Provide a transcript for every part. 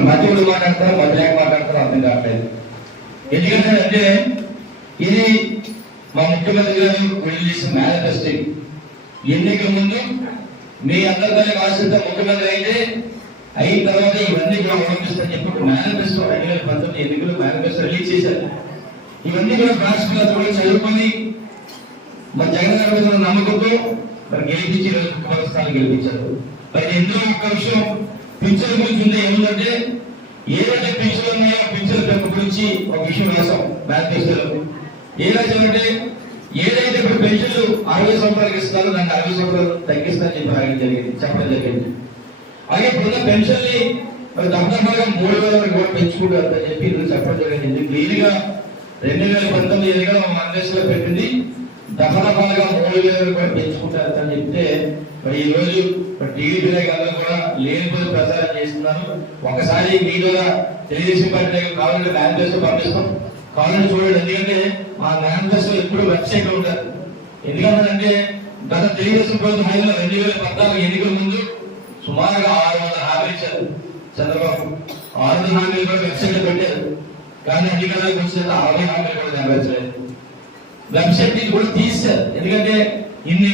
అసలు మధ్యలో మాట్లాడతారు? మధ్యలో మాట్లాడతారు? అర్థం కావట్లేదు. ఎందుకంటే అంటే ఇది మా ముఖ్యమంత్రి గారు విడుదల చేసిన మేనిఫెస్టో. ముందు మీ అందరికీ ఆశ్రిత ముఖ్యమంత్రి అయితే అయిన తర్వాత ఇవన్నీ కూడా ఉపయోగిస్తారని చెప్పి మేనిఫెస్టో రెండు వేల పంతొమ్మిది ఎన్నికలు మేనిఫెస్టో రిలీజ్ చేశారు. ఇవన్నీ కూడా రాష్ట్రంలో కూడా చదువుకొని మా జగన్ గారి మీద నమ్మకంతో మరి గెలిపించి ఈ రోజు గెలిపించారు. మరి ఎందులో ఒక్క విషయం పింఛన్ గురించి ఉంది ఏముందంటే ఏదైతే పింఛన్లు ఉన్నాయో పింఛన్ పెంపు గురించి ఒక విషయం వేసాం మేనిఫెస్టోలో ఏదైతే రాసామంటే ఏదైతే ఇప్పుడు పెన్షన్లు అరవై సంవత్సరాలకు ఇస్తున్నారో దాన్ని అరవై సంవత్సరాలు తగ్గిస్తారని చెప్పి రాయడం జరిగింది చెప్పడం జరిగింది. అలాగే ఇప్పుడున్న పెన్షన్ని మరి దఫదఫాగా మూడు వేల వరకు కూడా పెంచుకుంటారు అని చెప్పి ఇది చెప్పడం జరిగింది. క్లియర్గా రెండు వేల పంతొమ్మిది ఎన్నికల మా పెట్టింది. దఫదఫాలుగా మూడు వేల కూడా పెంచుకుంటారు అని చెప్తే మరి ఈ రోజు మరి టీవీ కూడా లేనిపోయి ప్రచారం చేస్తున్నారు ఒకసారి మీ ద్వారా తెలుగుదేశం పార్టీ కావాలంటే మేనిఫెస్టో పంపిస్తాం. కావాలని చూడండి ఎందుకంటే మా మేనిఫెస్టో ఎప్పుడు వెబ్సైట్లో ఉంటారు ఎందుకంటే గత తెలుగుదేశం ప్రభుత్వం హైలో రెండు వేల పద్నాలుగు ఎన్నికల ముందు సుమారుగా ఆరు వందల హామీలు ఇచ్చారు. చంద్రబాబు ఆరు వందల హామీలు కూడా వెబ్సైట్లో పెట్టారు. కానీ ఎన్నికలకు వచ్చిన అరవై హామీలు కూడా నెరవేర్చలేదు. వెబ్సైట్ నుంచి కూడా తీస్తారు ఎందుకంటే ఇన్ని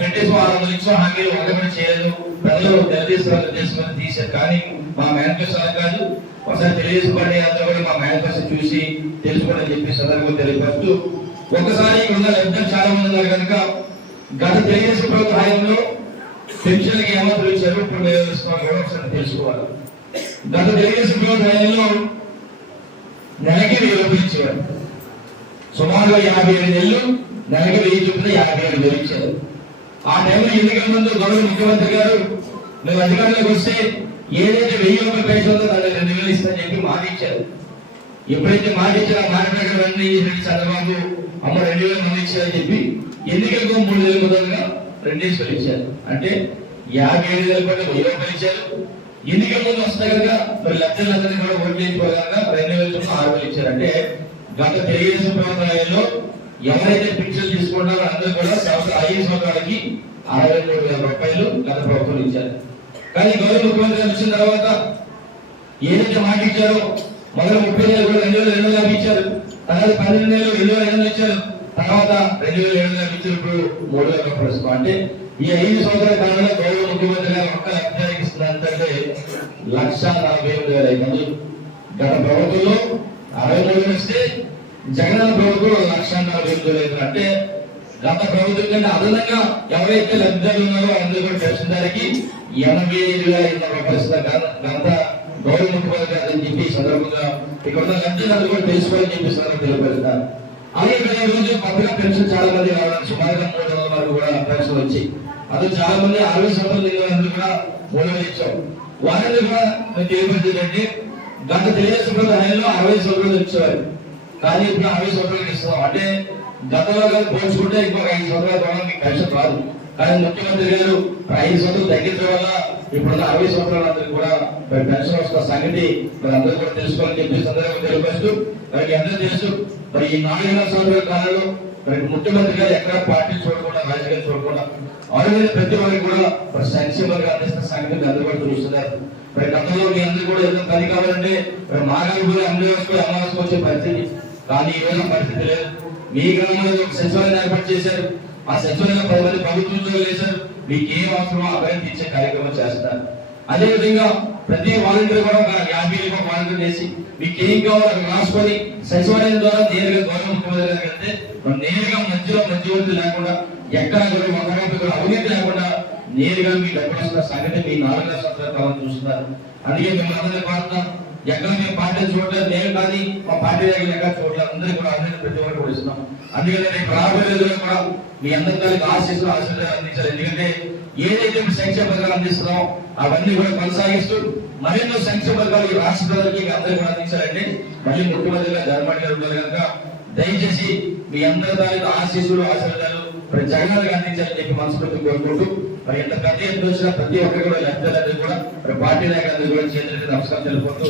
పెట్టేసి ఆరు వందలు ఇచ్చిన హామీలు ఒకటి చేయలేదు. ప్రజలు తెలుగుదేశం ఉద్దేశం తీశారు కానీ మా మేనిఫెస్టో కాదు ఒకసారి తెలుగుదేశం పార్టీ అంతా కూడా మా మేనిఫెస్టో చూసి తెలుసుకోవడం చెప్పి సందర్భంగా తెలియపరుస్తూ ఒకసారి ఇక్కడ ఉన్న లబ్ధం చాలా మంది ఉన్నారు కనుక గత తెలుగుదేశం ప్రభుత్వ హయాంలో పెన్షన్కి ఏమాత్రం ఇచ్చారు? ఇప్పుడు మీరు ఒకసారి తెలుసుకోవాలి. గత తెలుగుదేశం ప్రభుత్వ హయాంలో నెలకి వెయ్యి రూపాయలు ఇచ్చేవారు. సుమారుగా యాభై ఏడు నెలలు నెలకి వెయ్యి చొప్పున యాభై ఏడు వేలు ఇచ్చారు. ఆ టైంలో ఎన్నికల ముందు గౌరవ ముఖ్యమంత్రి గారు మేము అధికారంలోకి వస్తే ఏదైతే వెయ్యి ఒక పెన్షన్ ఉందో దాన్ని రెండు వేలు ఇస్తారని చెప్పి మాట ఇచ్చారు. ఎప్పుడైతే మాట ఇచ్చారో ఆ చంద్రబాబు అమ్మ రెండు వేల మంది ఇచ్చారని చెప్పి ఎన్నికలకు మూడు వేల మొదలుగా రెండే వేలు ఇచ్చారు. అంటే యాభై ఏడు వేల కోట్ల వెయ్యి రూపాయలు ఇచ్చారు. ఎన్నికల ముందు వస్తే కనుక మరి లక్షలందరినీ కూడా ఓట్లు వేయించుకోగలగా రెండు వేల ఆరు వేలు ఇచ్చారు. అంటే గత తెలుగుదేశం ప్రభుత్వంలో ఎవరైతే పింఛన్లు తీసుకుంటారో అందరూ కూడా సంవత్సరం ఐదు సంవత్సరాలకి అరవై మూడు వేల రూపాయలు గత ప్రభుత్వం ఇచ్చారు. కానీ గౌరవ ముఖ్యమంత్రి వచ్చిన తర్వాత ఏదైతే మాట ఇచ్చారో మొదలు ముప్పై వేలు కూడా రెండు వేల రెండు వేల ఇచ్చారు. తర్వాత పన్నెండు వేలు రెండు వేల ఐదు ఇచ్చారు. తర్వాత రెండు వేల ఏడు వేల ఇచ్చారు. ఇప్పుడు మూడు వేల రూపాయలు అంటే ఈ ఐదు సంవత్సరాల కాలంలో గౌరవ ముఖ్యమంత్రి గారు ఒక్క లబ్ధానికి లక్ష నలభై ఎనిమిది వేల ఐదు వందలు. గత ప్రభుత్వంలో అరవై మూడు వేలు ఇస్తే జగన్ ప్రభుత్వం లక్ష నలభై ఎనిమిది వేల అంటే గత ప్రభుత్వం కంటే అదనంగా ఎవరైతే లబ్ధిదారులు ఉన్నారో అందరూ కూడా పెన్షన్దారికి ఎనభై ఐదు వేల ఐదు వందల రూపాయలు ఇస్తున్నారు గౌరవ ముఖ్యమంత్రి గారు అని చెప్పి సందర్భంగా ఇక్కడ ఉన్న లబ్ధిదారులు కూడా తెలుసుకోవాలని చెప్పి సందర్భంగా తెలియపరుస్తారు. అలాగే ఇక్కడ రోజు కొత్తగా పెన్షన్ చాలా మంది రావడానికి సుమారుగా మూడు వందల వరకు కూడా పెన్షన్ వచ్చి అది చాలా మంది అరవై శాతం దిగిన కూడా మూడు ఇచ్చాం వారిని కూడా తెలియపరిచిందంటే గత తెలుగుదేశం ప్రభుత్వ హయాంలో అరవై శాతం ఇచ్చేవారు. కానీ ఇప్పుడు అరవై సంవత్సరాలు ఇస్తున్నాం అంటే గతంలో కానీ పోల్చుకుంటే ఇంకొక ఐదు సంవత్సరాల ద్వారా మీకు పెన్షన్ రాదు కానీ ముఖ్యమంత్రి గారు ఐదు సంవత్సరాలు తగ్గించడం వల్ల ఇప్పుడు అరవై సంవత్సరాల అందరికి కూడా మరి పెన్షన్ వస్తున్న సంగతి మరి అందరూ కూడా తెలుసుకోవాలని చెప్పి సందర్భంగా తెలియపరుస్తూ మరి అందరూ తెలుసు మరి ఈ నాలుగున్నర సంవత్సరాల కాలంలో మరి ముఖ్యమంత్రి గారు ఎక్కడ పార్టీ చూడకుండా రాజకీయాలు చూడకుండా ఆరువేల ప్రతి వారికి కూడా మరి సంక్షేమంగా అందిస్తున్న సంగతి అందరూ కూడా చూస్తున్నారు మరి గతంలో మీ అందరూ కూడా ఏదైనా పని కావాలంటే మరి మా గారు కూడా అంబులెన్స్ వచ్చే పరిస్థితి. కానీ ఈ రోజు పరిస్థితి లేదు. మీ గ్రామంలో ఒక సచివాలయం ఏర్పాటు చేశారు. ఆ సచివాలయం పది మంది ప్రభుత్వ ఉద్యోగులు వేశారు మీకు ఏం అవసరమో అభ్యర్థి ఇచ్చే కార్యక్రమం చేస్తారు. అదే విధంగా ప్రతి వాలంటీర్ కూడా ఒక యాభై ఒక వాలంటీర్ చేసి మీకు ఏం కావాలో రాసుకొని సచివాలయం ద్వారా నేరుగా గవర్నమెంట్ ముఖ్యమంత్రి గారికి వెళ్తే నేరుగా మధ్యలో మధ్యవర్తి లేకుండా ఎక్కడ కూడా ఒక రూపాయి అవినీతి లేకుండా నేరుగా మీ డబ్బులు వస్తున్న సంగతి మీ నాలుగు సంవత్సరాల కాలం చూస్తున్నారు. అందుకే మిమ్మల్ని అందరినీ ఎక్కడ మేము పార్టీ చూడలేదు నేను కానీ మా పార్టీ దగ్గర ఎక్కడ చూడలేదు అందరికీ కూడా అందరికీ ప్రతి ఒక్కరు కూడా ఇస్తున్నాం. అందుకని రేపు రాబోయే కూడా మీ అందరికీ ఆశీస్సు ఆశీర్వాదాలు అందించాలి. ఎందుకంటే ఏదైతే మేము సంక్షేమ పథకాలు అందిస్తున్నాం అవన్నీ కూడా కొనసాగిస్తూ మరెన్నో సంక్షేమ పథకాలు ఈ రాష్ట్ర ప్రజలకి అందరికీ కూడా అందించాలంటే మళ్ళీ ముఖ్యమంత్రిగా జగన్మోహన్ గారు ఉన్నారు కనుక దయచేసి మీ అందరి తాలూకు ఆశీస్సులు ఆశీర్వాదాలు ప్రతి జగన్ అందించాలని చెప్పి మనస్ఫూర్తి కోరుకుంటూ మరి ఎంత పెద్ద ఎత్తున వచ్చినా ప్రతి ఒక్కరు కూడా లబ్ధిదారులు కూడా మరి పార్టీ నాయకులందరూ కూడా చేతులకి నమస్కారం తెలుపుతూ